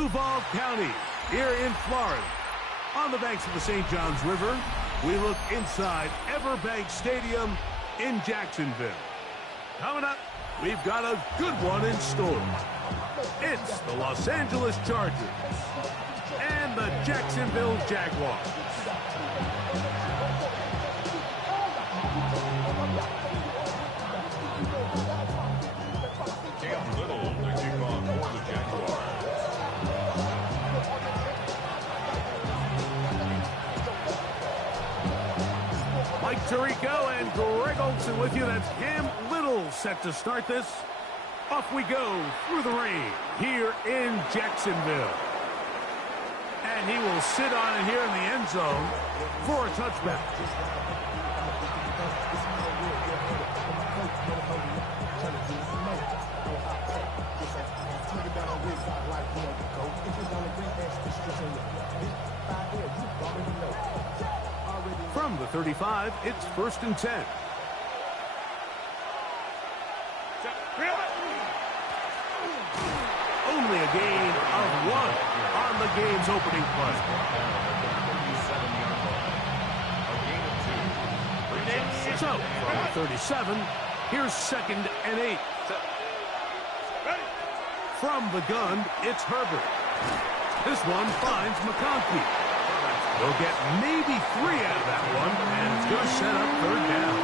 Duval County, here in Florida. On the banks of the St. Johns River, we look inside Everbank Stadium in Jacksonville. Coming up, we've got a good one in store. It's the Los Angeles Chargers and the Jacksonville Jaguars. Mike Tirico and Greg Olson with you. That's Cam Little set to start this. Off we go through the rain here in Jacksonville. And he will sit on it here in the end zone for a touchback. From the 35, it's 1st and 10. Only a gain of 1 on the game's opening play. So, from the 37, here's 2nd and 8. From the gun, it's Herbert. This one finds McConkey. They'll get maybe 3 out of that one, and it's going to set up 3rd down.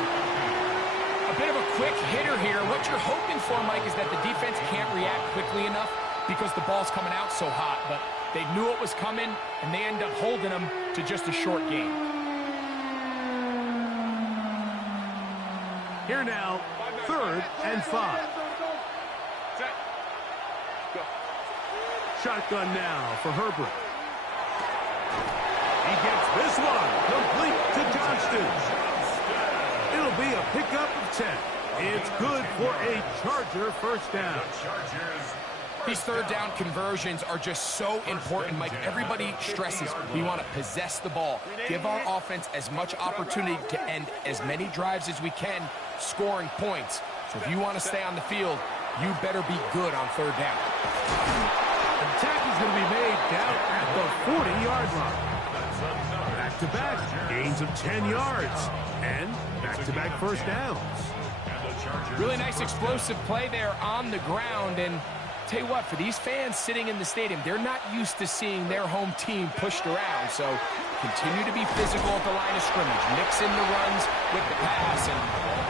A bit of a quick hitter here. What you're hoping for, Mike, is that the defense can't react quickly enough because the ball's coming out so hot. But they knew it was coming, and they end up holding them to just a short game. Here now, 3rd and 5. Shotgun now for Herbert. He gets this one complete to Johnston. It'll be a pickup of 10. It's good for a Charger 1st down. These 3rd down conversions are just so important, Mike. Everybody stresses we want to possess the ball, give our offense as much opportunity to end as many drives as we can, scoring points. So if you want to stay on the field, you better be good on 3rd down. The attack is going to be made down at the 40-yard line. Back-to-back gains of 10 yards and back-to-back 1st downs. Really nice explosive play there on the ground. And tell you what, for these fans sitting in the stadium, they're not used to seeing their home team pushed around. So continue to be physical at the line of scrimmage. Mix in the runs with the pass, and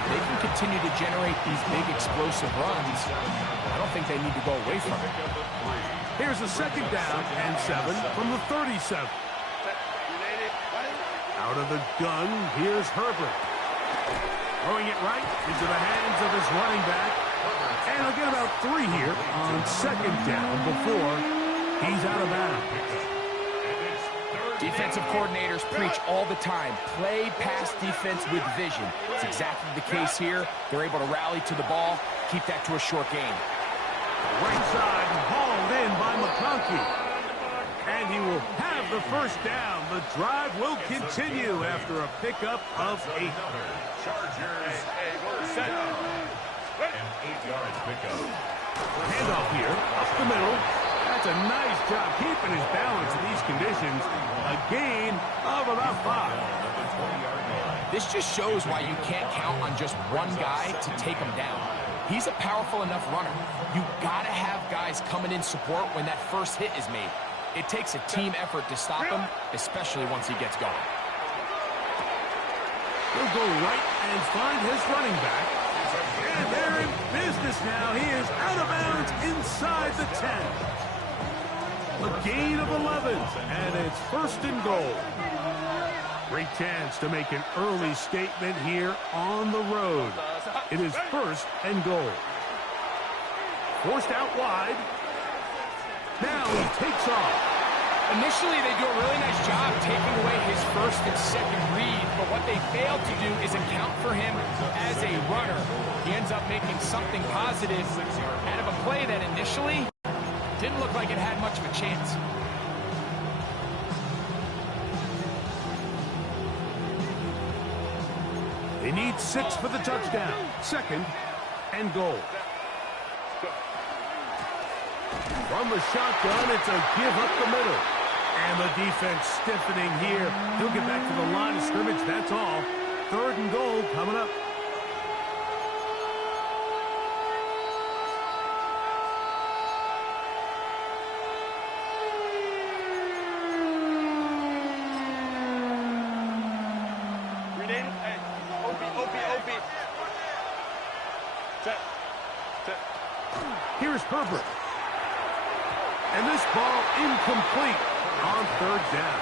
they can continue to generate these big explosive runs. I don't think they need to go away from it. Here's a 2nd down and 7 from the 37. Out of the gun, here's Herbert. Throwing it right into the hands of his running back. And he'll get about 3 here on 2nd down before he's out of bounds. Defensive coordinators preach all the time, play pass defense with vision. It's exactly the case here. They're able to rally to the ball, keep that to a short game. Right side hauled in by McConkey. And he will have the 1st down. The drive will continue after a pickup of 8. Chargers set. An 8-yard pickup. Handoff here, up the middle. That's a nice job keeping his balance in these conditions. A gain of about 5. This just shows why you can't count on just one guy to take him down. He's a powerful enough runner. You gotta have guys coming in support when that first hit is made. It takes a team effort to stop him, especially once he gets going. He'll go right and find his running back. And they're in business now. He is out of bounds inside the 10. A gain of 11, and it's 1st and goal. Great chance to make an early statement here on the road. It is 1st and goal. Forced out wide. Now he takes off. Initially, they do a really nice job taking away his 1st and 2nd read, but what they failed to do is account for him as a runner. He ends up making something positive out of a play that initially didn't look like it had much of a chance. They need 6 for the touchdown. 2nd and goal. From the shotgun, it's a give up the middle. And the defense stiffening here. He'll get back to the line of scrimmage, that's all. 3rd and goal coming up. Here's Herbert. And this ball incomplete on 3rd down.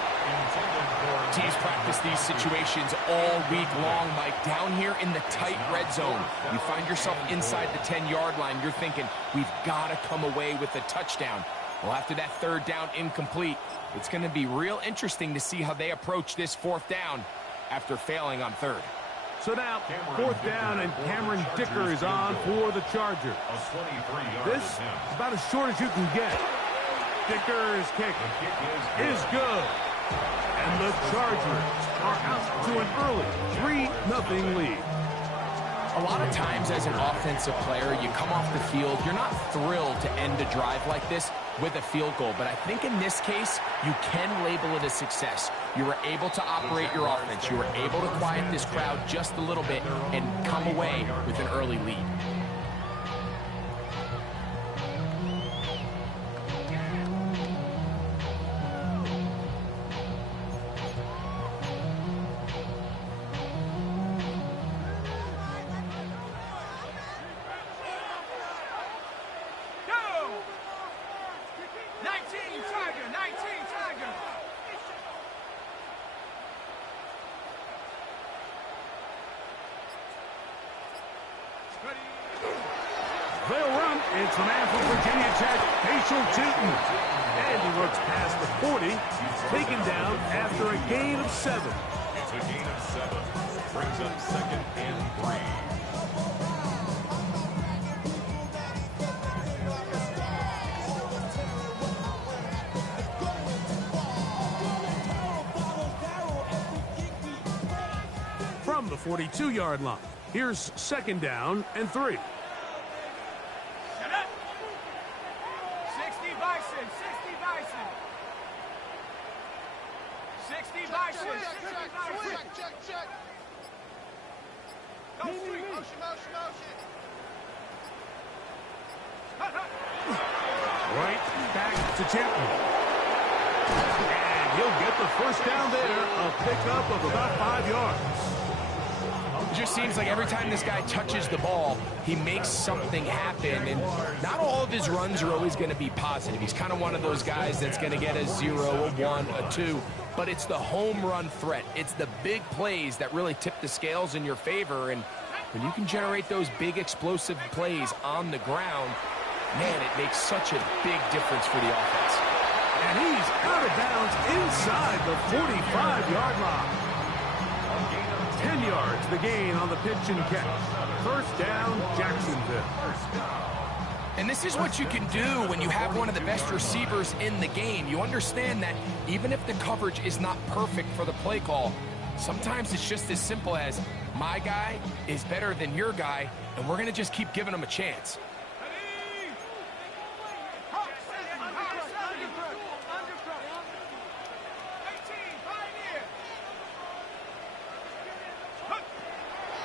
Teams practice these situations all week long, Mike. Down here in the tight red zone, you find yourself inside the 10-yard line. You're thinking, we've got to come away with a touchdown. Well, after that 3rd down incomplete, it's going to be real interesting to see how they approach this 4th down after failing on 3rd. So now, 4th down, and Cameron Dicker is on for the Chargers. This is about as short as you can get. Dicker's kick is good. And the Chargers are out to an early 3-0 lead. A lot of times as an offensive player, you come off the field, you're not thrilled to end a drive like this with a field goal. But I think in this case, you can label it a success. You were able to operate your offense. You were able to quiet this crowd just a little bit and come away with an early lead. They'll run. It's the man from Virginia Tech, OpLg2. And he looks past the 40, taken down after a gain of 7. It's a gain of 7. Brings up 2nd and 3. From the 42-yard line, here's 2nd down and 3. Check. Go street. Motion. Right back to Chapman. And he'll get the 1st down there, a pickup of about 5 yards. It just seems like every time this guy touches the ball, he makes something happen. And not all of his runs are always going to be positive. He's kind of one of those guys that's going to get a 0, a 1, a 2. But it's the home run threat. It's the big plays that really tip the scales in your favor. And when you can generate those big explosive plays on the ground, man, it makes such a big difference for the offense. And he's out of bounds inside the 45-yard line. 10 yards, the gain on the pitch and catch. 1st down, Jacksonville. And this is what you can do when you have one of the best receivers in the game. You understand that even if the coverage is not perfect for the play call, sometimes it's just as simple as, my guy is better than your guy, and we're going to just keep giving him a chance.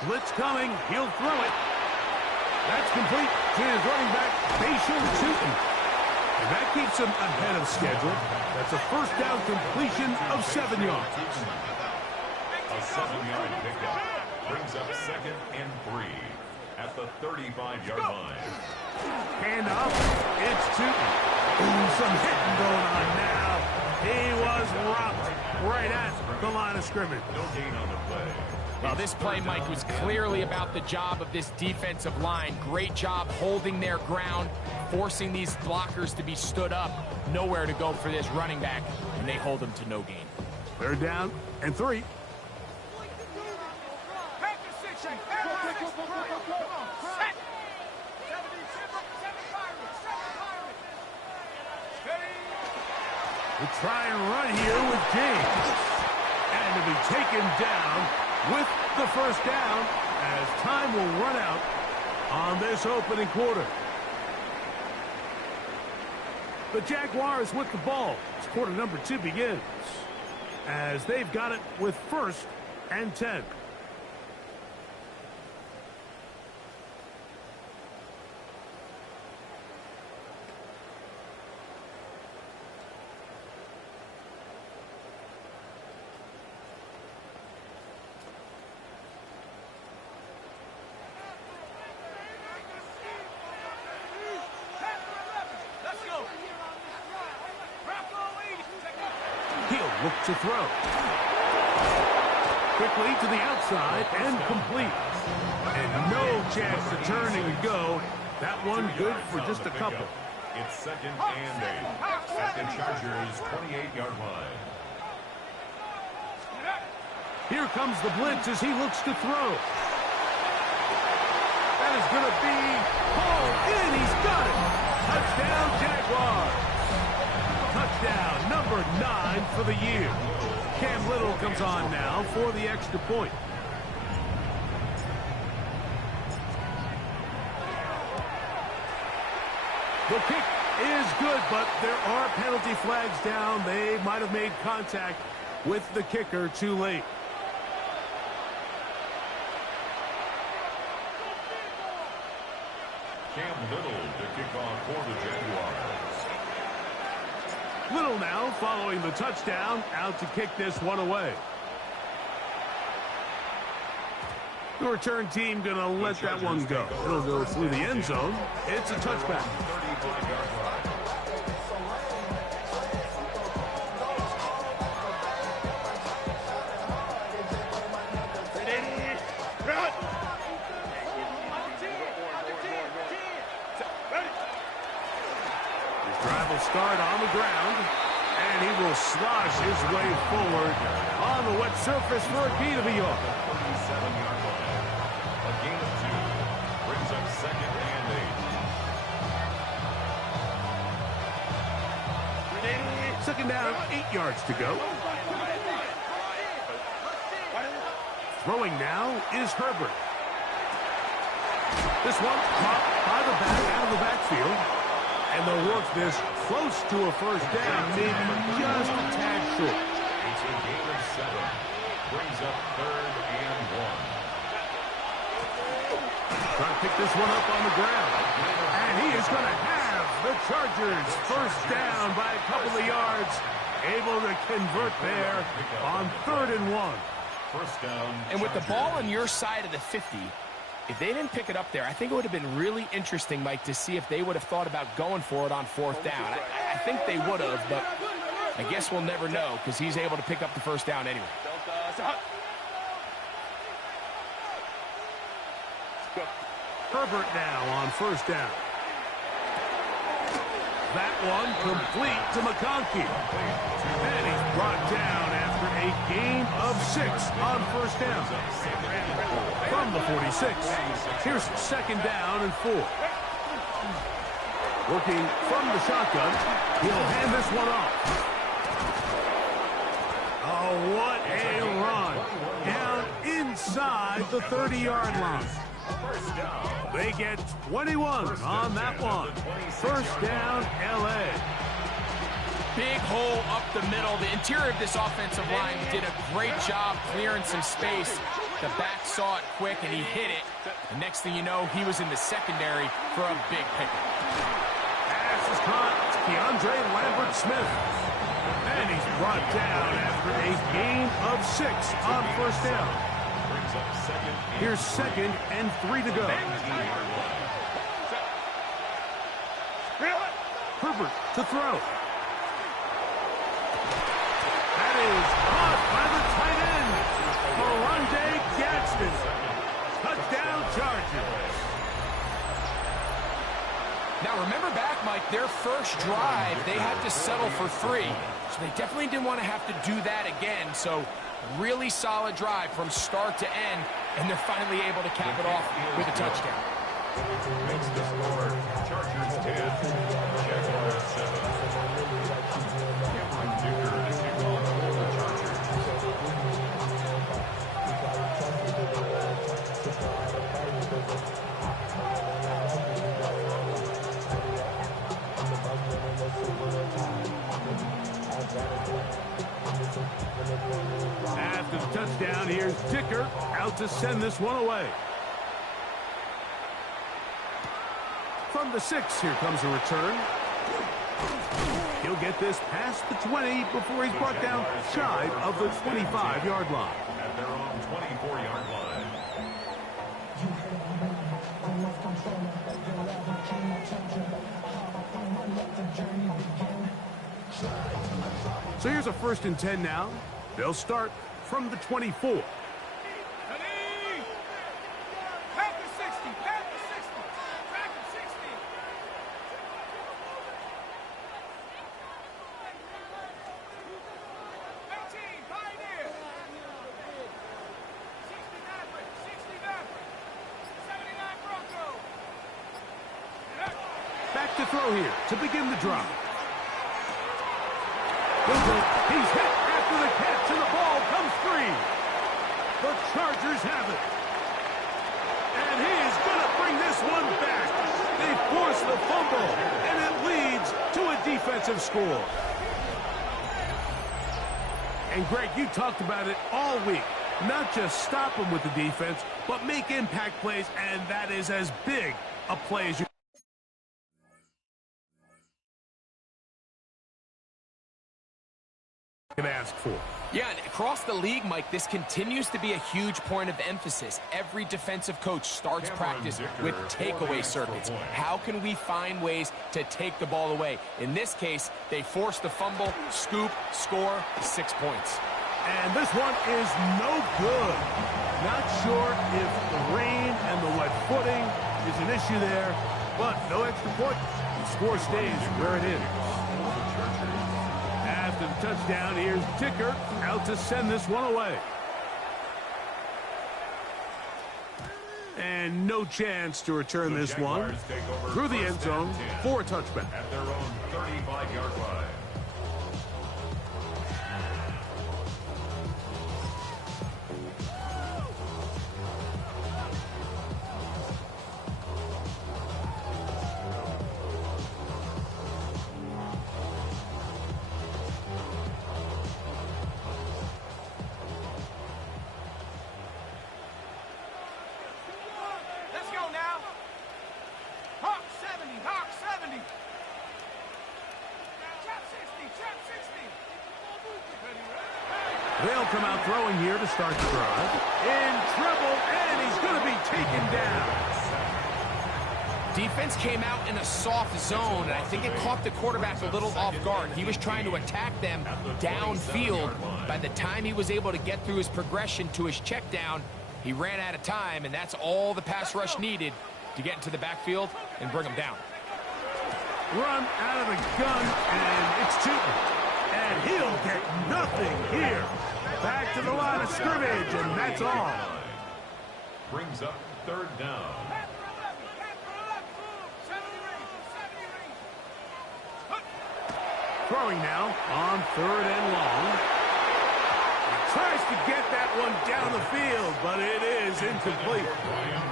Blitz coming, he'll throw it. That's complete to his running back, OpLg2. And that keeps him ahead of schedule. That's a 1st down completion of 7 yards. A 7-yard pickup brings up 2nd and 3 at the 35-yard line. Hand off, it's Tootin. Ooh, some hitting going on now. He was rocked right at the line of scrimmage. No gain on the play. Well, this play, Mike, was clearly about the job of this defensive line. Great job holding their ground, forcing these blockers to be stood up. Nowhere to go for this running back, and they hold him to no gain. 3rd down and 3. We try and run here with James. And to be taken down with the 1st down as time will run out on this opening quarter. The Jaguars with the ball as quarter number 2 begins, as they've got it with 1st and 10. He'll look to throw. Quickly to the outside and complete. And no chance to turn and go. That one good for just a couple. It's 2nd and 8 at the Chargers' 28-yard line. Here comes the blitz as he looks to throw. That is going to be hauled in. He's got it. Touchdown, Jaguars. Touchdown number 9 for the year. Cam Little comes on now for the extra point. The kick is good, but there are penalty flags down. They might have made contact with the kicker too late. Cam Little to kick off for the Jaguars. Little now following the touchdown, out to kick this one away. The return team going to let that one go. It'll go through the end zone. It's a touchback. 35-yard line. Drive will start on the ground, and he will slosh his way forward on the wet surface for a gain of a yard. 37-yard line. A gain of 2 brings up 2nd and 8. Second down, 8 yards to go. Throwing now is Herbert. This one caught by the back out of the backfield. And they'll work this close to a first down, maybe just a tad short. It's a gain of 7. Brings up 3rd and 1. Trying to pick this one up on the ground. And he is going to have the Chargers first down by a couple of yards. Able to convert there on 3rd and 1. First down. And with the ball on your side of the 50, if they didn't pick it up there, I think it would have been really interesting, Mike, to see if they would have thought about going for it on 4th down. I think they would have, but I guess we'll never know because he's able to pick up the first down anyway. Herbert now on 1st down. That one complete to McConkey. And he's brought down after a gain of 6 on 1st down. From the 46. Here's 2nd down and 4. Working from the shotgun. He'll hand this one off. Oh, what a run. Down inside the 30-yard line. They get 21 on that one. First down, L.A. Big hole up the middle. The interior of this offensive line did a great job clearing some space. The back saw it quick, and he hit it. The next thing you know, he was in the secondary for a big pickup. Pass is caught. Keandre Lambert-Smith. And he's brought down after a gain of 6 on 1st down. Here's 2nd and 3 to go. Herbert to throw. That is caught by the tight end, Oronde Gadsden. Touchdown Chargers. Now remember back, Mike, their first drive, they had to settle for 3. So they definitely didn't want to have to do that again. So really solid drive from start to end, and they're finally able to cap it off with a touchdown. Makes the score Chargers 10, Jaguars 7. Cameron Dicker to kick off for the Chargers. touchdown. Here's Dicker out to send this one away. From the 6, here comes a return. He'll get this past the 20 before he's brought down shy of the 25-yard line. At their own 24-yard line. So here's a 1st and 10 now. They'll start from the 24. Back to throw here to begin the drive. He's hit after the catch, and the ball comes free. The Chargers have it. And he is going to bring this one back. They force the fumble, and it leads to a defensive score. And, Greg, you talked about it all week. Not just stop them with the defense, but make impact plays, and that is as big a play as you can ask for. Yeah, and across the league, Mike, this continues to be a huge point of emphasis. Every defensive coach starts practice with takeaway circuits. How can we find ways to take the ball away? In this case, they force the fumble, scoop, score, 6 points. And this one is no good. Not sure if the rain and the wet footing is an issue there, but no extra point. The score stays where it is. After the touchdown, here's Dicker out to send this one away. And no chance to return this one through the end zone for a touchback. At their own 35-yard line. They'll come out throwing here to start the drive. In trouble, and he's going to be taken down. Defense came out in a soft zone, and I think it caught the quarterback a little off guard. He was trying to attack them downfield. By the time he was able to get through his progression to his check down, he ran out of time, and that's all the pass rush needed to get into the backfield and bring him down. Run out of the gun, and it's Tootin. And he'll get nothing here. Back to the line of scrimmage, and that's all. Brings up 3rd down. Throwing now on 3rd and long. He tries to get that one down the field, but it is incomplete.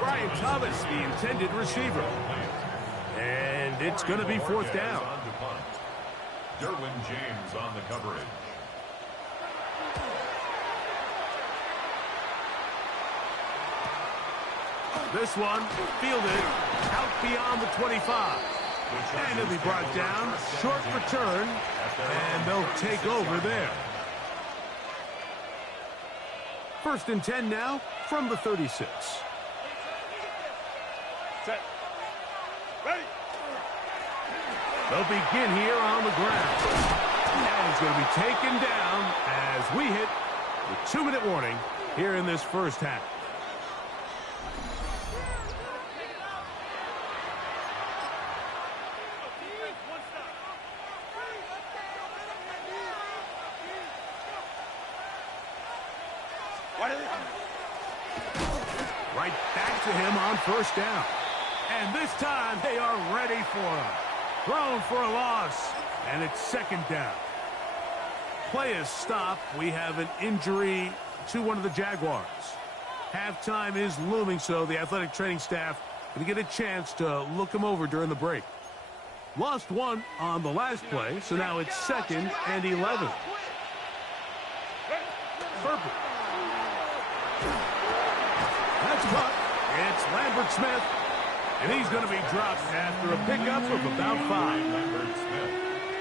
Brian Thomas, the intended receiver. And it's going to be 4th down. Derwin James on the coverage. This one fielded out beyond the 25. And he'll be brought down. Short return. And they'll take over there. 1st and 10 now from the 36. Set. Ready. They'll begin here on the ground. And he's going to be taken down as we hit the 2-minute warning here in this first half. Right back to him on 1st down. And this time they are ready for him. Thrown for a loss, and it's 2nd down. Play is stopped. We have an injury to one of the Jaguars. Halftime is looming, so the athletic training staff going to get a chance to look him over during the break. Lost one on the last play, so now it's 2nd and 11. Perfect. That's caught. It's Lambert Smith. And he's going to be dropped after a pickup of about 5. Lambert Smith.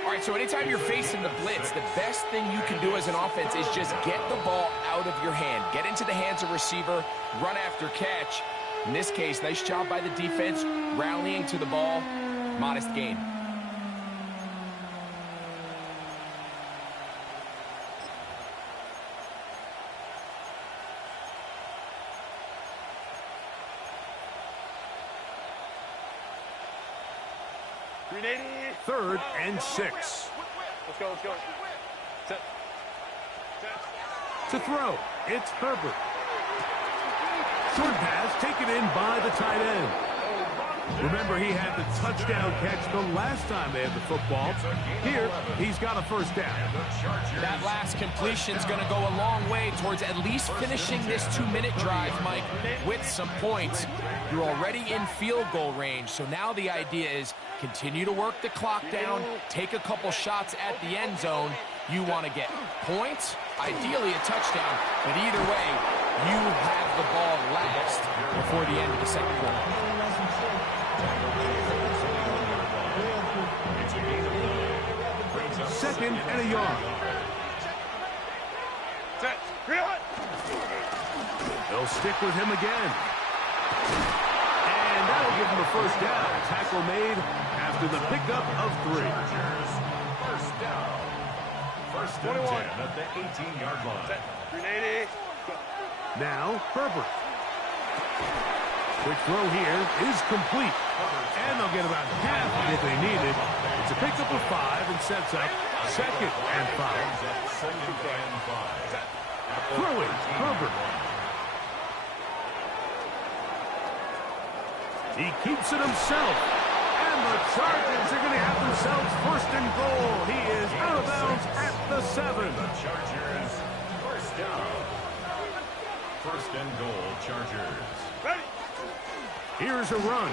All right, so anytime you're facing the blitz, the best thing you can do as an offense is just get the ball out of your hand. Get into the hands of receiver, run after catch. In this case, nice job by the defense, rallying to the ball. Modest gain. Third and 6. Let's go, let's go. Set. To throw, it's Herbert. Short pass taken in by the tight end. Remember, he had the touchdown catch the last time they had the football. Here, he's got a first down. That last completion's going to go a long way towards at least finishing this 2-minute drive, Mike, with some points. You're already in field goal range, so now the idea is continue to work the clock down, take a couple shots at the end zone. You want to get points, ideally a touchdown, but either way, you have the ball last before the end of the second quarter. Second and a yard. Set. Reload. They'll stick with him again. And that'll give him a first down. Tackle made after the pickup of 3. First down. First and 10 at the 18-yard line. Set. 380. Now, Herbert. Quick throw here is complete. And they'll get about half if they need it. It's a pickup of 5 and sets up second and 5. Throwing, Herbert. He keeps it himself. And the Chargers are going to have themselves first and goal. He is out of bounds at the 7. The Chargers, first down. First and goal, Chargers. Ready. Here's a run.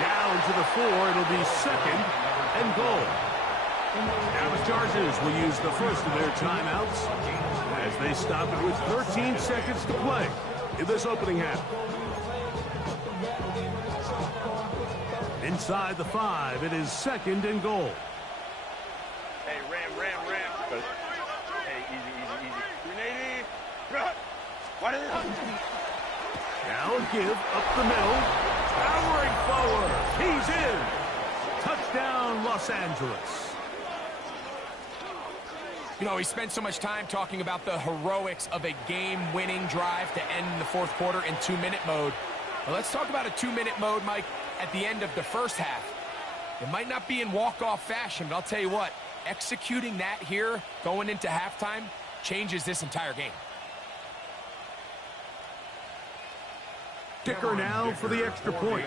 Down to the 4. It'll be second and goal. Now the Chargers will use the first of their timeouts as they stop it with 13 seconds to play in this opening half. Inside the 5, it is second and goal. Hey, ram. Hey, easy. 380. Run. What is it? Now a give up the middle. Powering forward. He's in. Touchdown, Los Angeles. You know, we spent so much time talking about the heroics of a game-winning drive to end the fourth quarter in 2-minute mode. Well, let's talk about a 2-minute mode, Mike, at the end of the first half. It might not be in walk-off fashion, but I'll tell you what, executing that here going into halftime changes this entire game. Kicker now for the extra point.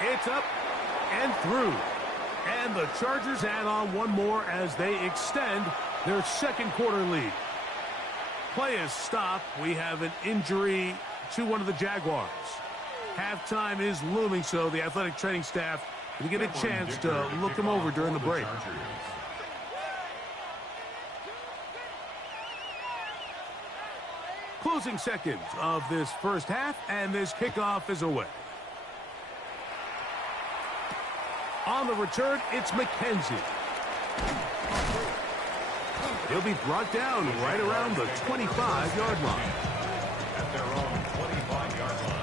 It's up and through. And the Chargers add on one more as they extend their second quarter lead. Play is stopped. We have an injury to one of the Jaguars. Halftime is looming, so the athletic training staff will get a chance to look him over during the break. Closing seconds of this first half, and this kickoff is away. On the return, it's McKenzie. He'll be brought down right around the 25-yard line. At their own 25-yard line.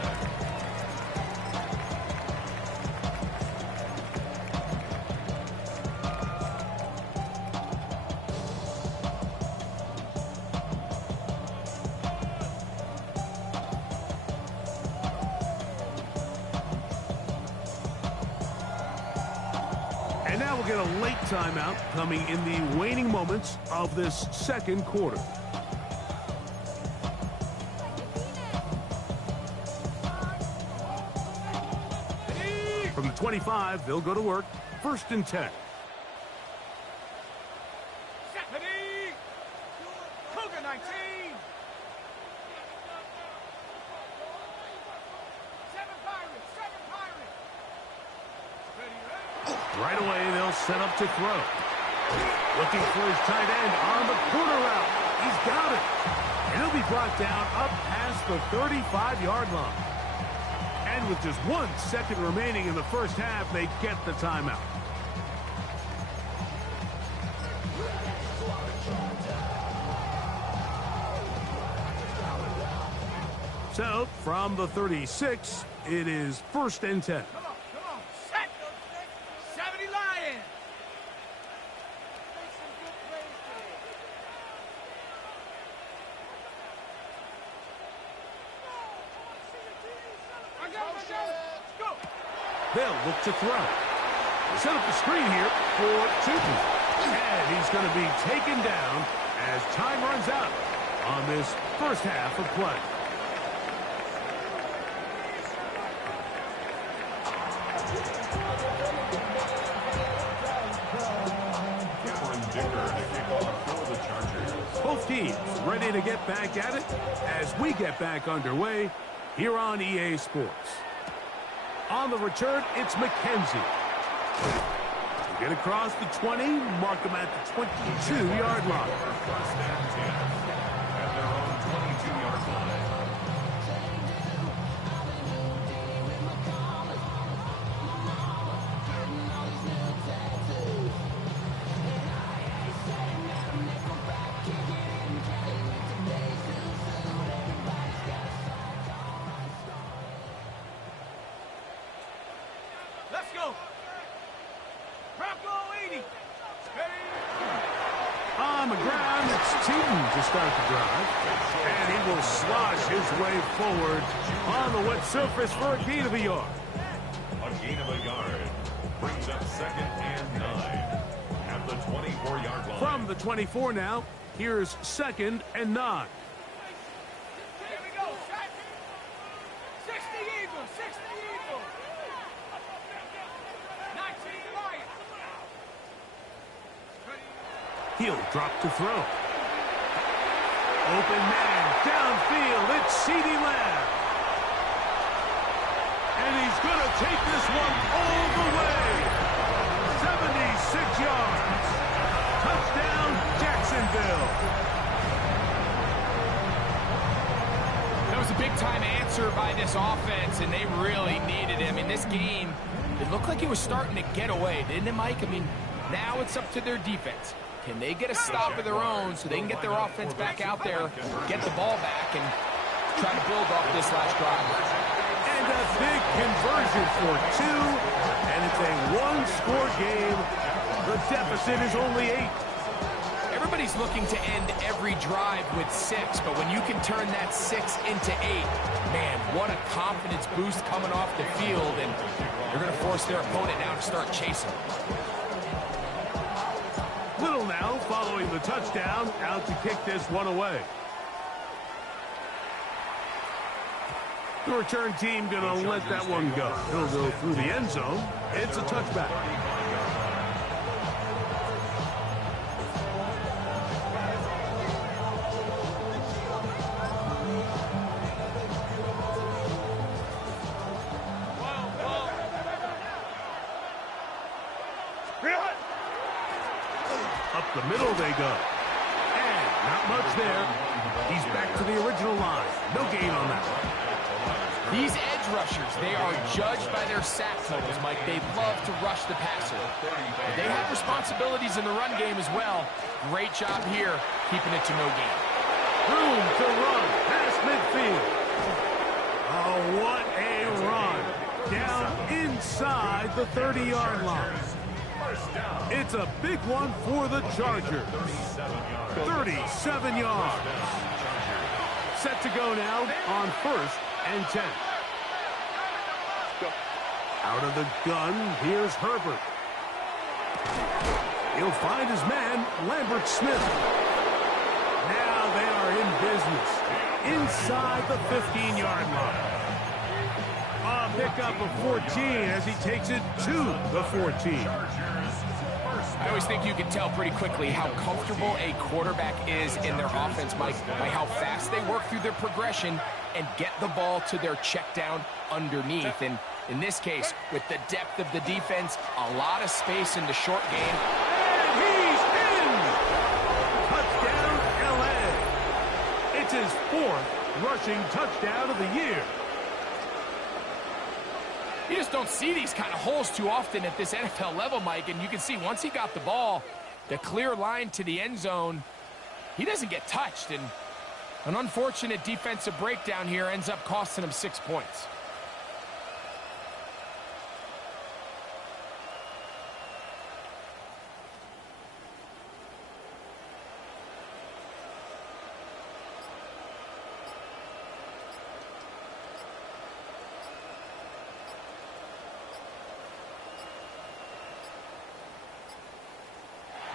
And now we'll get a late timeout coming in the waning moments of this second quarter. From the 25, they'll go to work. First and 10. Cougar 19. 7 Pirates. 7 Pirates. Ready. Right away, they'll set up to throw. Looking for his tight end on the corner route. He's got it. And he'll be brought down up past the 35-yard line. And with just 1 second remaining in the first half, they get the timeout. So, from the 36, it is 1st and 10. Come on. Set. 70 Lions. Go. They'll look to throw. Set up the screen here for Tootin. And he's going to be taken down as time runs out on this first half of play. Both teams ready to get back at it as we get back underway here on EA Sports. On the return, it's McKenzie. Get across the 20, mark him at the 22-yard line. First and 10 at their own 22-yard line. Let's go. Bronco 80. On the ground, it's Tootin to start the drive. And he will slosh his way forward on the wet surface for a gain of a yard. A gain of a yard brings up 2nd and 9 at the 24-yard line. From the 24 now, here's 2nd and 9. Here we go. 60 Eagles. 60 Eagles. 19 Lions. He'll drop to throw. Open man downfield. It's CeeDee Lamb. And he's going to take this one all the way. 76 yards. Touchdown, Jacksonville. That was a big-time answer by this offense, and they really needed him. In this game, it looked like it was starting to get away, didn't it, Mike? I mean, now it's up to their defense. Can they get a stop of their own so they can get their offense back out there, get the ball back, and try to build off this last drive? And a big conversion for 2. And it's a one-score game. The deficit is only 8. Everybody's looking to end every drive with 6, but when you can turn that 6 into 8, man, what a confidence boost coming off the field, and they're going to force their opponent now to start chasing. Little now following the touchdown, out to kick this one away. The return team going to let that one go. It'll go through the end zone. It's a touchback. Up the middle they go. And not much there. He's back to the original line. No gain on that one. These edge rushers, they are judged by their sack totals, Mike. They love to rush the passer. But they have responsibilities in the run game as well. Great job here, keeping it to no gain. Room to run past midfield. Oh, what a run. Down inside the 30-yard line. It's a big one for the Chargers. 37 yards. Set to go now on 1st and 10. Out of the gun, here's Herbert. He'll find his man, Lambert Smith. Now they are in business. Inside the 15-yard line. A pickup of 14 as he takes it to the 14. I always think you can tell pretty quickly how comfortable a quarterback is in their offense, Mike, by how fast they work through their progression and get the ball to their check down underneath. And In this case, with the depth of the defense, a lot of space in the short game. And he's in! Touchdown, LA. It's his 4th rushing touchdown of the year. You just don't see these kind of holes too often at this NFL level, Mike, and you can see once he got the ball, the clear line to the end zone, he doesn't get touched, and an unfortunate defensive breakdown here ends up costing him 6 points.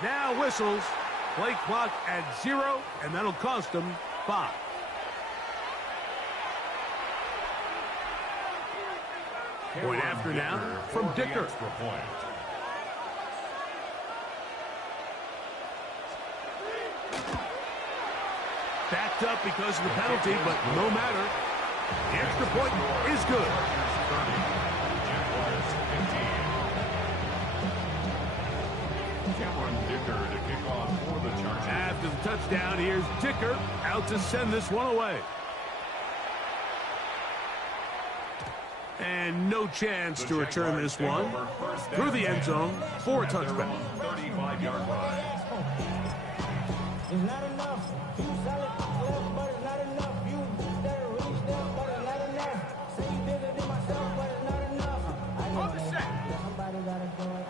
Now whistles. Play clock at 0, and that'll cost him 5. Point after now from Dicker. Backed up because of the penalty, but no matter. The extra point is good. After the touchdown, here's Dicker out to send this one away. And no chance to return this one through the end zone for a touchback. 35-yard line. It's not enough. You solid, but it's not enough. You better reach them, but it's not enough. Say you bigger than myself, but it's not enough. I know that somebody gotta go it.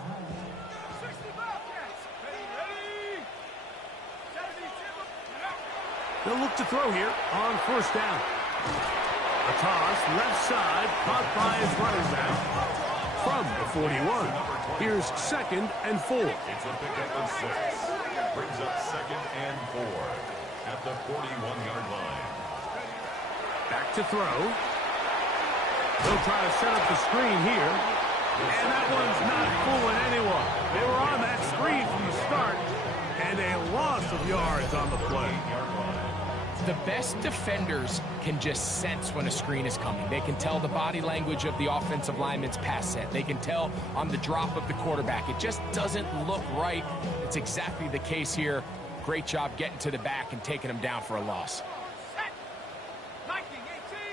60 Bobcats. Ready? They'll look to throw here on first down. A toss, left side, caught by his running back from the 41. Here's 2nd and 4. It's a pickup of 6. Brings up 2nd and 4 at the 41-yard line. Back to throw. They'll try to set up the screen here. And that one's not fooling anyone. They were on that screen from the start, and a loss of yards on the play. The best defenders can just sense when a screen is coming. They can tell the body language of the offensive lineman's pass set. They can tell on the drop of the quarterback. It just doesn't look right. It's exactly the case here. Great job getting to the back and taking him down for a loss. Set. 19, 18.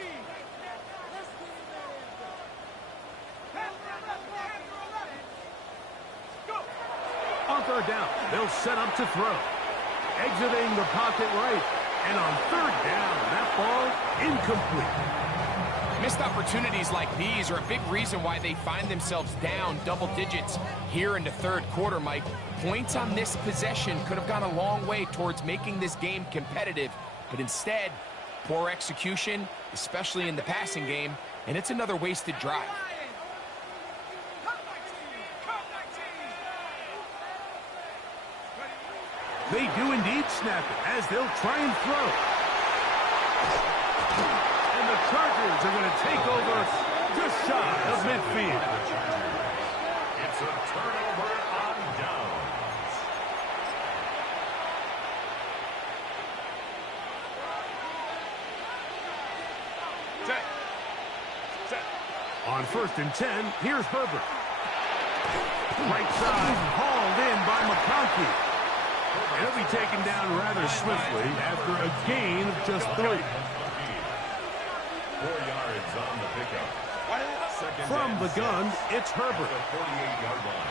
Go. On third down, they'll set up to throw. Exiting the pocket right. And on third down, that ball incomplete. Missed opportunities like these are a big reason why they find themselves down double digits here in the third quarter, Mike. Points on this possession could have gone a long way towards making this game competitive, but instead, poor execution, especially in the passing game, and it's another wasted drive. They do indeed snap it as they'll try and throw. And the Chargers are going to take over just shy of midfield. It's a turnover on downs. Set. On 1st and 10, here's Herbert. Right side, hauled in by McConkey. He'll be taken down rather swiftly after a gain of just 3. 4 yards on the pickup. From the gun, it's Herbert. 48-yard line.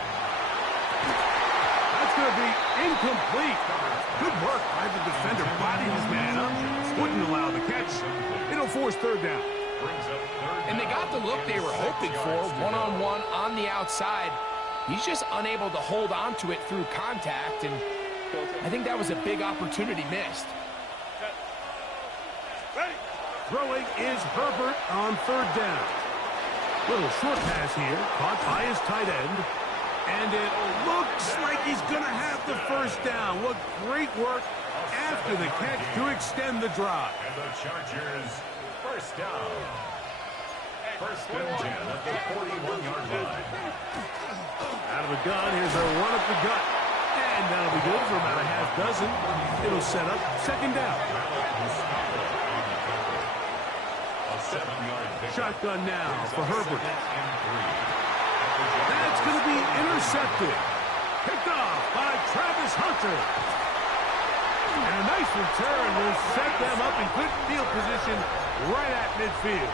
That's going to be incomplete. Good work by the defender. Bodied his man up. Wouldn't allow the catch. It'll force third down. And they got the look they were hoping for, one-on-one on the outside. He's just unable to hold on to it through contact, and I think that was a big opportunity missed. Throwing is Herbert on third down. Little short pass here, caught by his tight end. And it looks like he's going to have the first down. What great work after the catch to extend the drive. And the Chargers, first down. 1st and 10 at the 41-yard line. Out of the gun, here's a run up the gut. And that'll be good for about a half dozen. It'll set up 2nd down. A 7-yard Shotgun now for Herbert. That's going to be intercepted. Picked off by Travis Hunter. And a nice return will set them up in good field position right at midfield.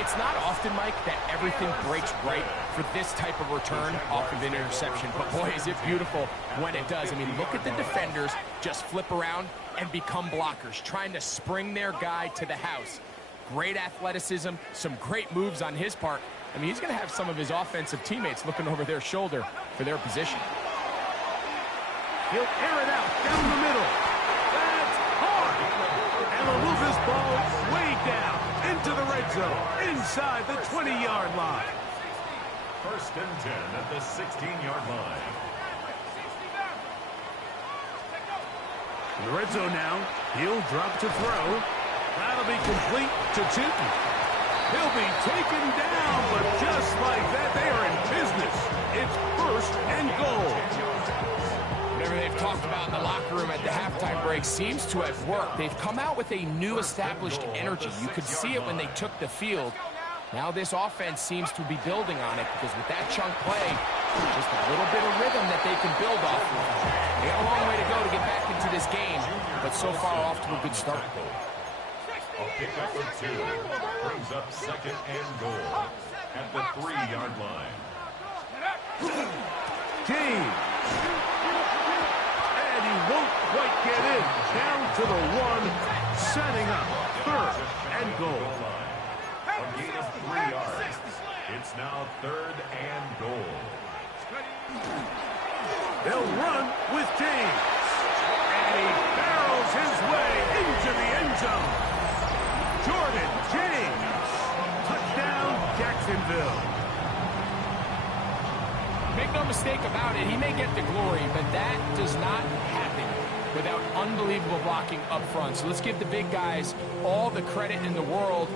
It's not often, Mike, that everything breaks right for this type of return off of an interception. But, boy, is it beautiful when it does. I mean, look at the defenders just flip around and become blockers, trying to spring their guy to the house. Great athleticism, some great moves on his part. I mean, he's going to have some of his offensive teammates looking over their shoulder for their position. He'll air it out down the middle. That's hard. And he'll move this ball way down into the red zone, inside the 20-yard line. First and 10 at the 16-yard line. In the red zone now, he'll drop to throw. That'll be complete to Tipton. He'll be taken down, but just like that, they are in business. It's first and goal. Whatever they've talked about in the locker room at the halftime break seems to have worked. They've come out with a new established energy. You could see it when they took the field. Now this offense seems to be building on it because with that chunk play, just a little bit of rhythm that they can build off of. They have a long way to go to get back into this game, but so far off to a good start. A pickup of 2 brings up second and goal at the 3-yard line. James. And he won't quite get in. Down to the 1, setting up third and goal. A gain of 3 yards. It's now third and goal. They'll run with James. And he barrels his way into the end zone. Jordan James. Touchdown, Jacksonville. Make no mistake about it, he may get the glory, but that does not happen without unbelievable blocking up front. So let's give the big guys all the credit in the world.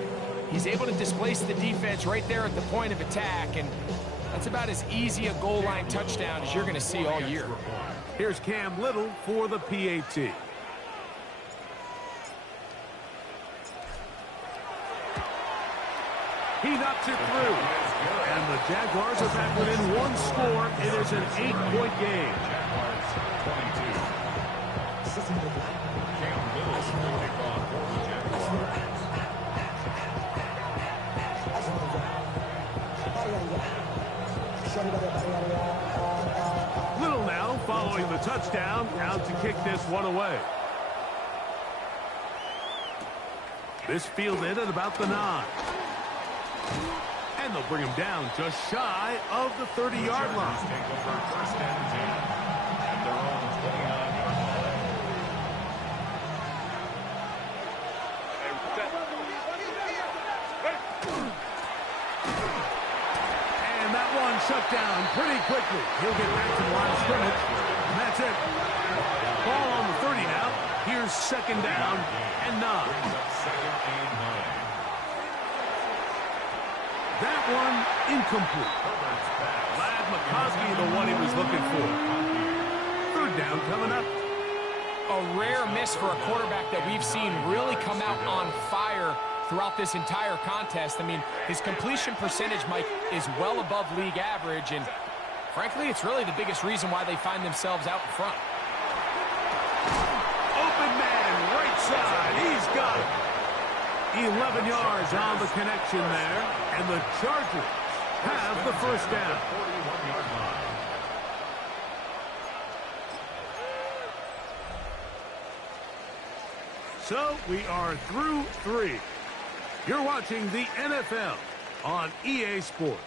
He's able to displace the defense right there at the point of attack, and that's about as easy a goal line touchdown as you're going to see all year. Here's Cam Little for the PAT. He knocks it through. And the Jaguars are back within 1 score. It is an 8-point game. Jaguars 22. Cam Little will kick off for the Jaguars. Little now following the touchdown, out to kick this one away. This fielded at about the 9. And they'll bring him down just shy of the 30-yard line. Take over first and 10 at their own 29-yard line. And that one shut down pretty quickly. He'll get back to the line of scrimmage. And that's it. Ball on the 30 now. Here's second down and 9. Second and 9. That one incomplete. Lad McCoskey, the one he was looking for. Third down coming up. A rare miss for a quarterback that we've seen really come out on fire throughout this entire contest. I mean, his completion percentage, Mike, is well above league average, and frankly, it's really the biggest reason why they find themselves out in front. Open man, right side. He's got it. 11 yards on the connection there, and the Chargers have the first down. 41-yard line. So we are through 3. You're watching the NFL on EA Sports.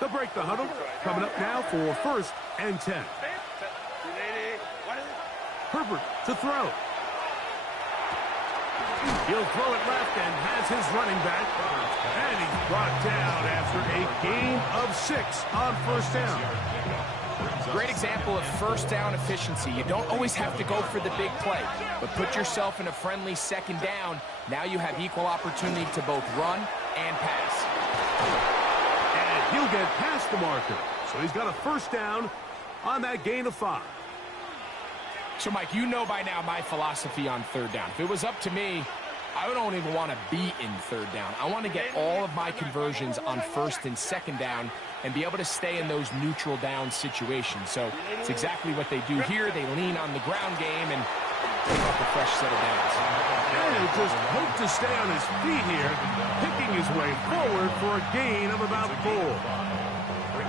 They'll break the huddle. Coming up now for first and 10. Herbert to throw. He'll throw it left and has his running back. And he's brought down after a gain of 6 on first down. Great example of first down efficiency. You don't always have to go for the big play, but put yourself in a friendly second down. Now you have equal opportunity to both run and pass. And he'll get past the marker. So he's got a first down on that gain of 5. So, Mike, you know by now my philosophy on third down. If it was up to me, I don't even want to be in third down. I want to get all of my conversions on first and second down and be able to stay in those neutral down situations. So it's exactly what they do here. They lean on the ground game and pick up a fresh set of downs. And he'll just hope to stay on his feet here, picking his way forward for a gain of about 4.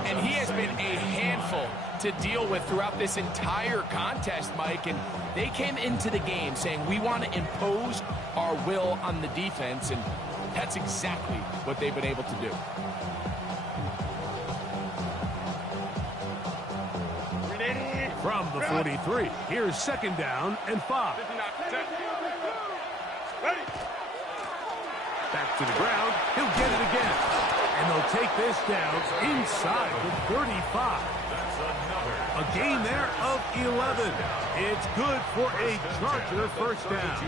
And he has been a handful to deal with throughout this entire contest, Mike. And they came into the game saying, we want to impose our will on the defense. And that's exactly what they've been able to do. From the 43, here's second down and 5. Back to the ground. He'll get it again. And they'll take this down inside the 35. A gain there of 11. It's good for a Charger first down.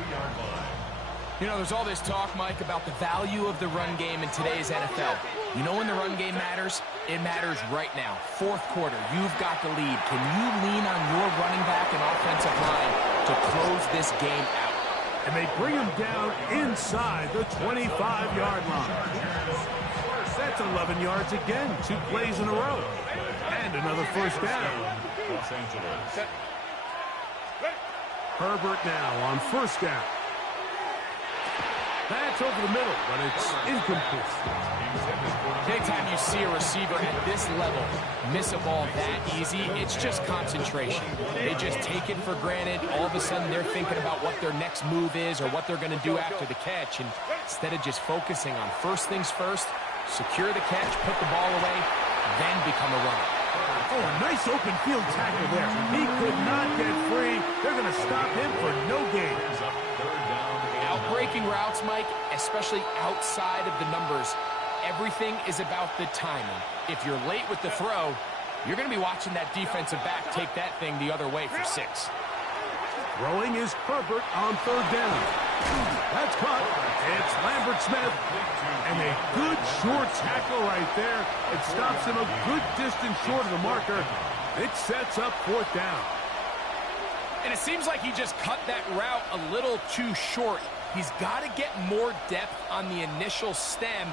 You know, there's all this talk, Mike, about the value of the run game in today's NFL. You know when the run game matters? It matters right now. Fourth quarter, you've got the lead. Can you lean on your running back and offensive line to close this game out? And they bring him down inside the 25-yard line. That's 11 yards again, 2 plays in a row. And another first down. Los Angeles. Herbert now on first down. That's over the middle, but it's incomplete. Anytime you see a receiver at this level miss a ball that easy, it's just concentration. They just take it for granted. All of a sudden, they're thinking about what their next move is or what they're going to do after the catch. And instead of just focusing on first things first, secure the catch, put the ball away, then become a runner. Oh, a nice open field tackle there. He could not get free. They're going to stop him for no gain. Outbreaking routes, Mike, especially outside of the numbers, everything is about the timing. If you're late with the throw, you're going to be watching that defensive back take that thing the other way for 6. Throwing is Herbert on third down. That's caught. It's Lambert Smith. And a good short tackle right there. It stops him a good distance short of the marker. It sets up fourth down. And it seems like he just cut that route a little too short. He's got to get more depth on the initial stem.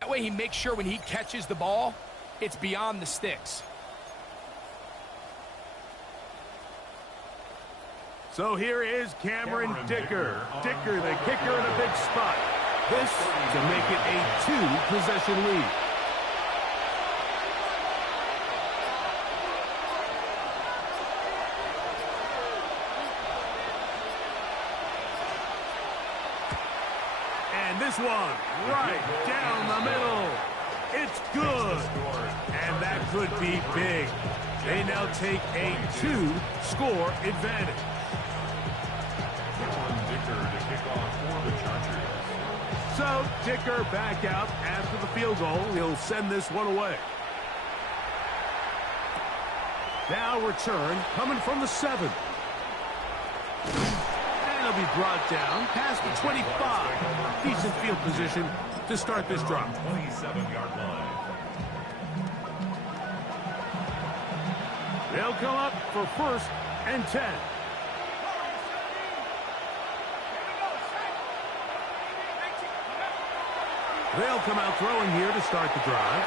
That way he makes sure when he catches the ball, it's beyond the sticks. So here is Cameron Dicker. Dicker, the kicker, in a big spot. This to make it a 2-possession lead. And this one, right down the middle. It's good. And that could be big. They now take a 2-score advantage. Dicker to kick off for the Chargers. So, Dicker back out after the field goal. He'll send this one away. Now return coming from the 7. And he'll be brought down past the 25. Decent field position to start this drive. 27-yard line. They'll come up for 1st and 10. They'll come out throwing here to start the drive.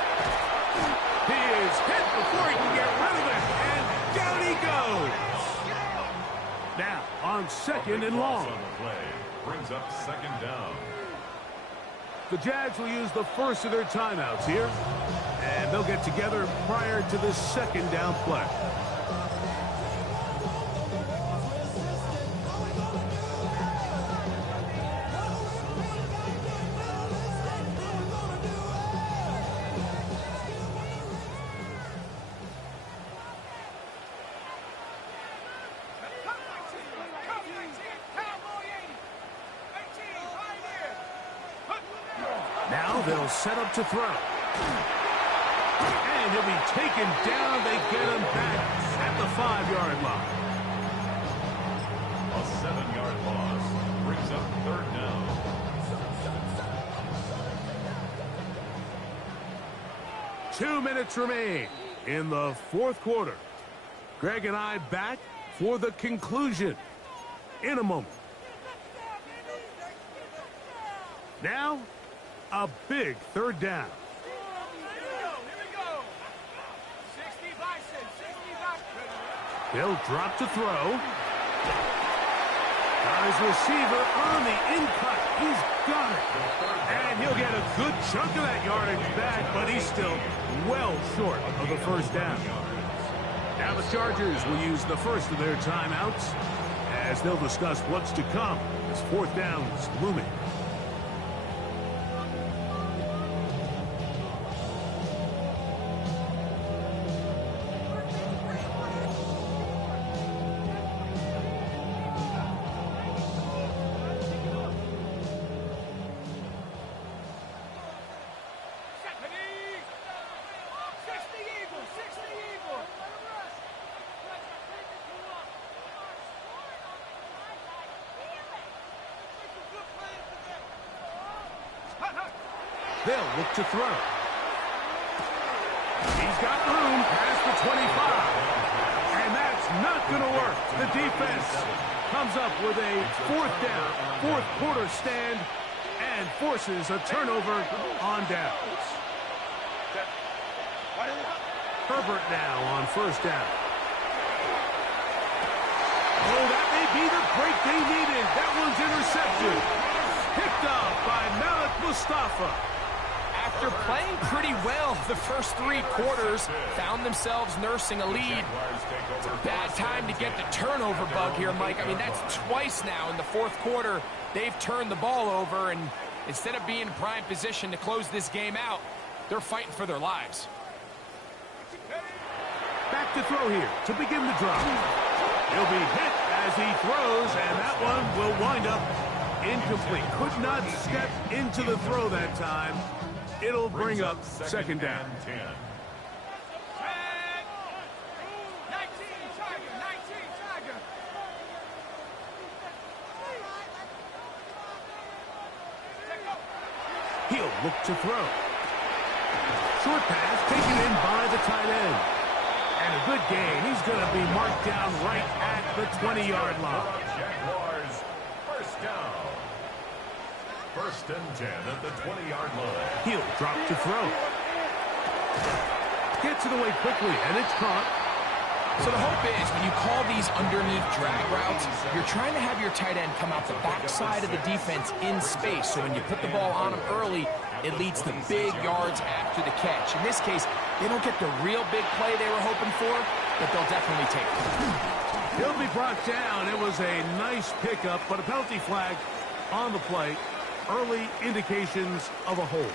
He is hit before he can get rid of it, and down he goes. Now, on second and long. On the play brings up second down. The Jags will use the first of their timeouts here, and they'll get together prior to this second down play. Now they'll set up to throw. And he'll be taken down. They get him back at the 5-yard line. A 7-yard loss brings up third down. Two minutes remain in the fourth quarter. Greg and I back for the conclusion in a moment. Now, a big third down. He'll drop to throw. Got his receiver on the in-cut. He's got it. And he'll get a good chunk of that yardage back, but he's still well short of the first down. Now the Chargers will use the first of their timeouts as they'll discuss what's to come as fourth down's looming. They'll look to throw. He's got room past the 25. And that's not going to work. The defense comes up with a fourth down, fourth quarter stand, and forces a turnover on downs. Herbert now on first down. Oh, that may be the break they needed. That one's intercepted. Picked up by Malik Mustafa. After playing pretty well the first three quarters, found themselves nursing a lead. It's a bad time to get the turnover bug here, Mike. I mean, that's twice now in the fourth quarter. They've turned the ball over, and instead of being in prime position to close this game out, they're fighting for their lives. Back to throw here to begin the drive. He'll be hit as he throws, and that one will wind up incomplete. Could not step into the throw that time. It'll bring up second down. 10. He'll look to throw. Short pass taken in by the tight end. And a good gain. He's going to be marked down right at the 20-yard line. Jaguars, first down. First and 10 at the 20-yard line. He'll drop to throw. Gets it away quickly, and it's caught. So the hope is when you call these underneath drag routes, you're trying to have your tight end come out the backside of the defense in space. So when you put the ball on him early, it leads to big yards after the catch. In this case, they don't get the real big play they were hoping for, but they'll definitely take it. He'll be brought down. It was a nice pickup, but a penalty flag on the play. Early indications of a hold.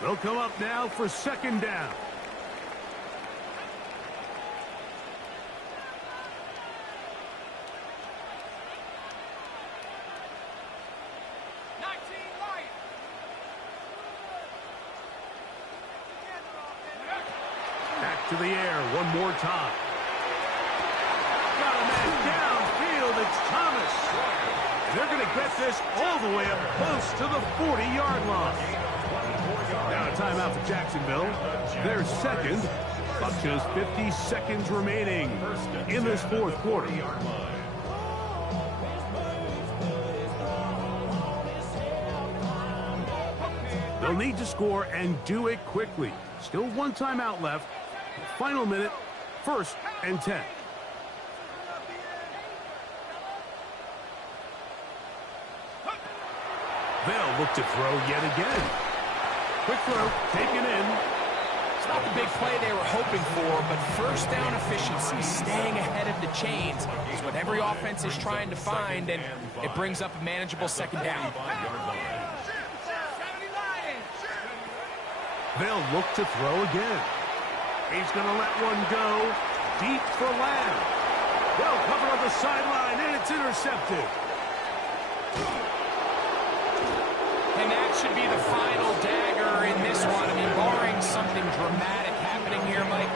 They'll come up now for second down. Back to the air one more time. Got a man downfield. It's Thomas. They're going to get this all the way up close to the 40-yard line. Now a timeout for Jacksonville. Their second, but just 50 seconds remaining in this fourth quarter. They'll need to score and do it quickly. Still one timeout left. Final minute, 1st and 10. They'll look to throw yet again. Quick throw, taken in. It's not the big play they were hoping for, but first down efficiency, staying ahead of the chains, is what every offense is trying to find, and it brings up a manageable second down. They'll look to throw again. He's going to let one go deep for Lamb. They'll cover on the sideline, and it's intercepted. And that should be the final dagger in this one. I mean, barring something dramatic happening here, Mike,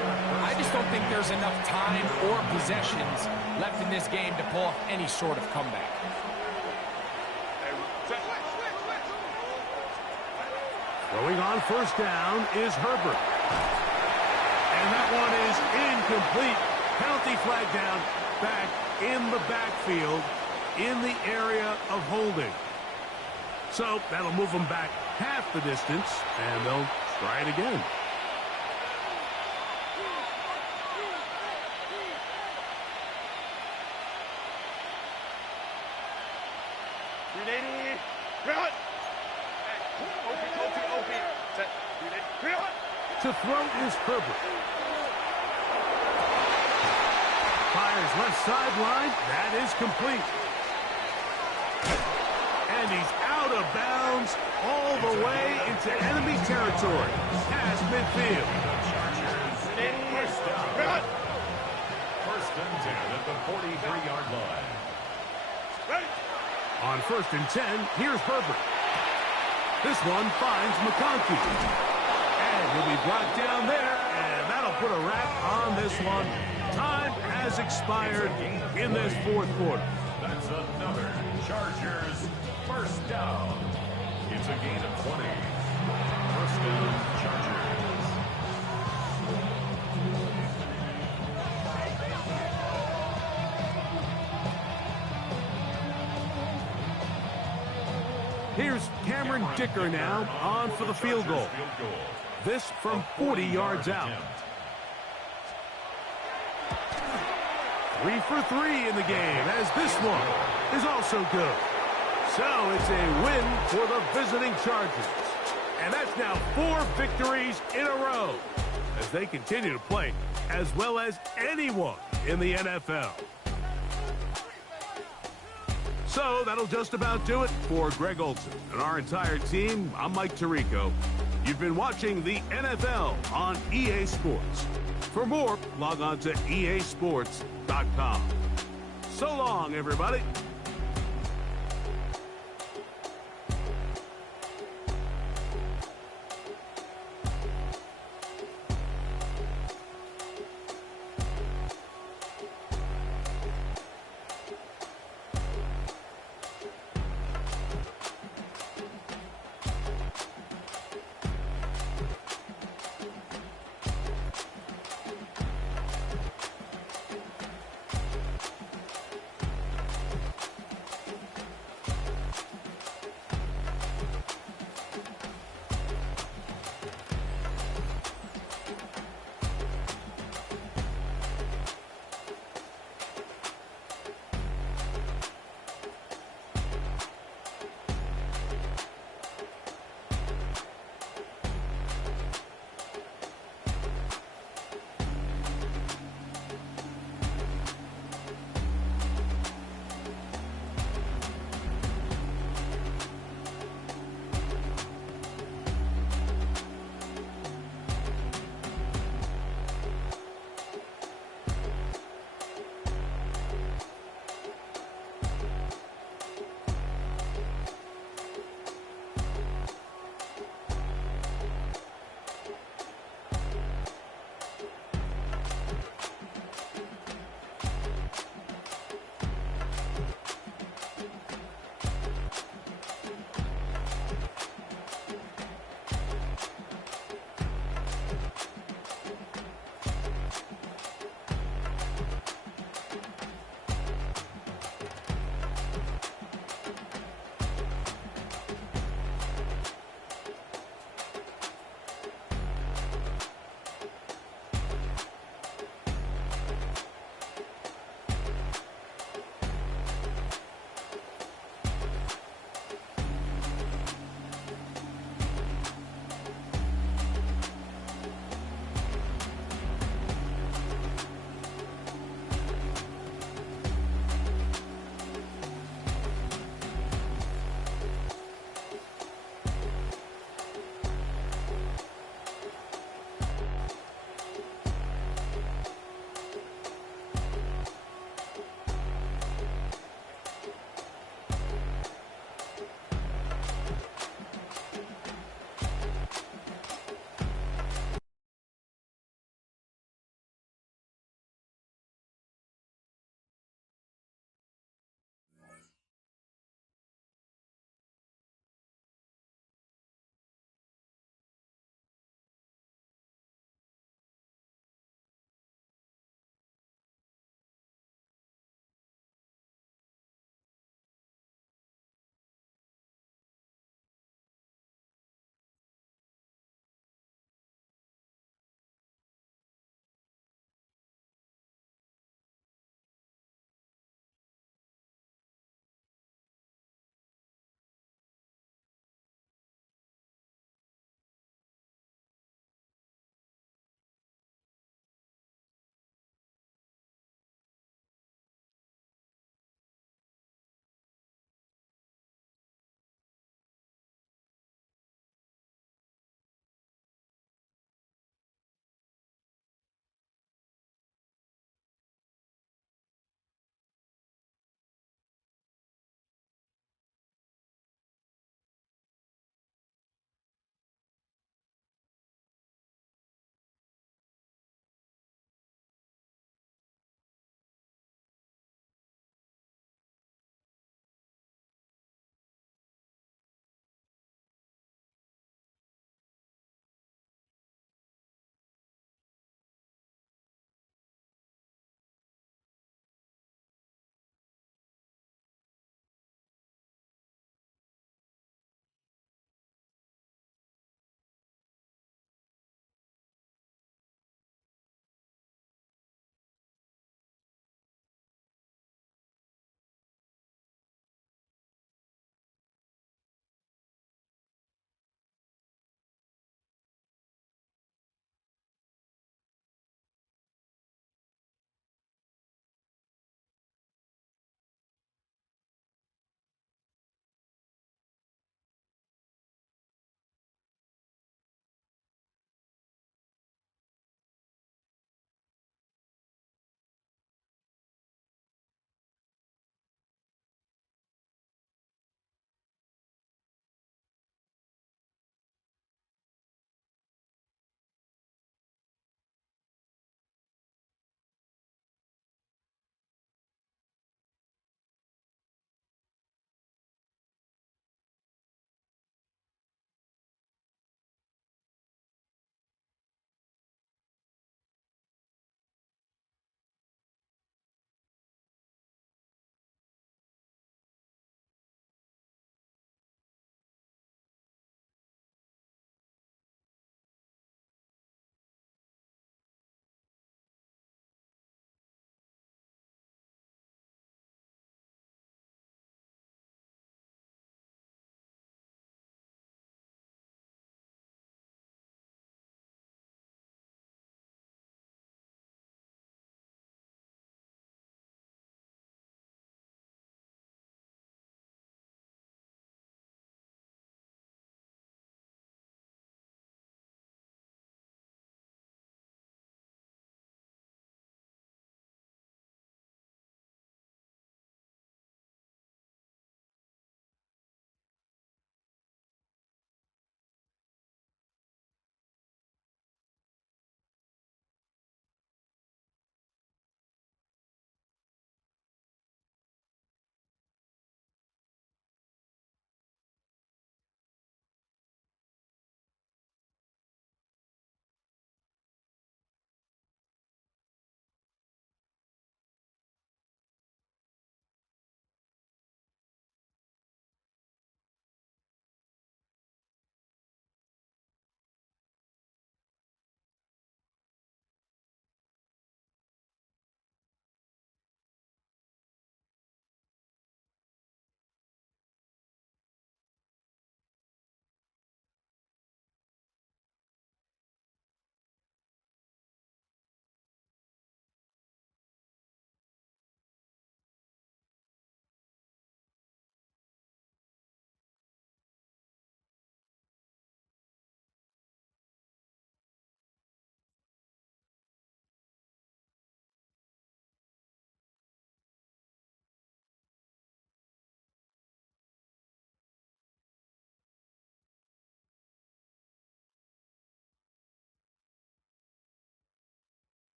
I just don't think there's enough time or possessions left in this game to pull off any sort of comeback. Throwing on first down is Herbert. And that one is incomplete. Penalty flag down, back in the backfield, in the area of holding. So that'll move them back half the distance, and they'll try it again. To throw is Herbert. Fires left sideline. That is complete. And he's out of bounds all the way into enemy territory. Past midfield. First and 10 at the 43-yard line. On 1st and 10, here's Herbert. This one finds McConkey. And he'll be brought down there, and that'll put a wrap on this one. Time has expired in this 4th quarter. That's another Chargers first down. It's a gain of 20. First down, Chargers. Here's Cameron Dicker now on for the field goal. This from 40 yards out. 3 for 3 in the game, as this one is also good. So it's a win for the visiting Chargers. And that's now 4 victories in a row as they continue to play as well as anyone in the NFL. So that'll just about do it for Greg Olsen and our entire team. I'm Mike Tirico. You've been watching the NFL on EA Sports. For more, log on to easports.com. So long, everybody.